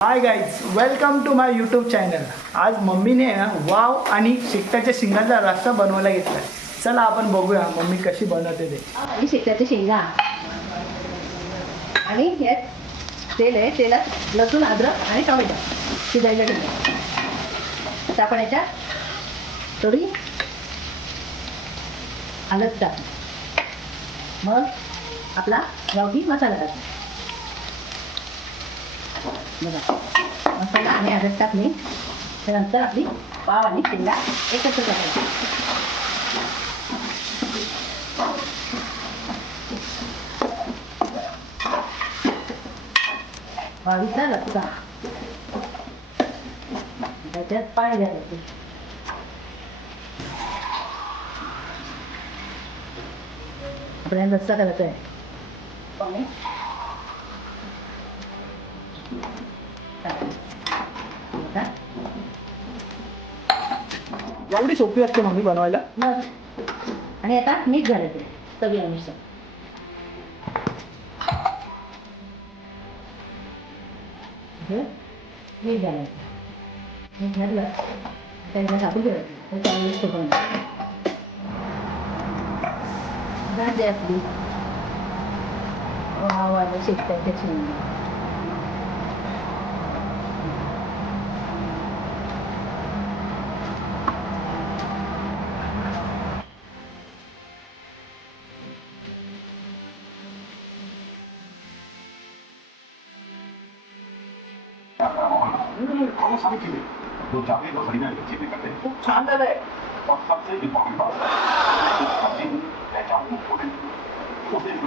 Hi guys welcome to my YouTube channel आज मम्मीने ना वाव आणि शेकट्याच्या शेंगाचा रस्ता बनवायला घेतला चला आपण बघूया मम्मी कशी बनवते ते. आणि शेताच्या शेंगा. आणि हे तेल आहे तेलात लसूण अद्रक आणि टोमॅटो शिजायला ठेवलं आता आपण याच्यात थोडी हळद मग आपला गावठी मसाला टाक बघा. मसाला आणि हळद टाकली. त्यानंतर आपली पाव आणि शेंगा एकत्र टाकायची वाढीचा लचका त्याच्यात पाणी घालायचं आपल्याला रस्सा करायचा आहे पाणी. एवढी सोपी असते मम्मी बनवायला? मग आणि आता मीच झालं ते चवीनुसार. हे मीठ घालायचं मीठ घातलं त्याला टाकून ठेवायचं. त्याच्यावर मिक्स भाजी आपली. वावाला शिकताय त्याची この先にダメが足りないがチームがね、なんでね、バッター制限ばっかりだ。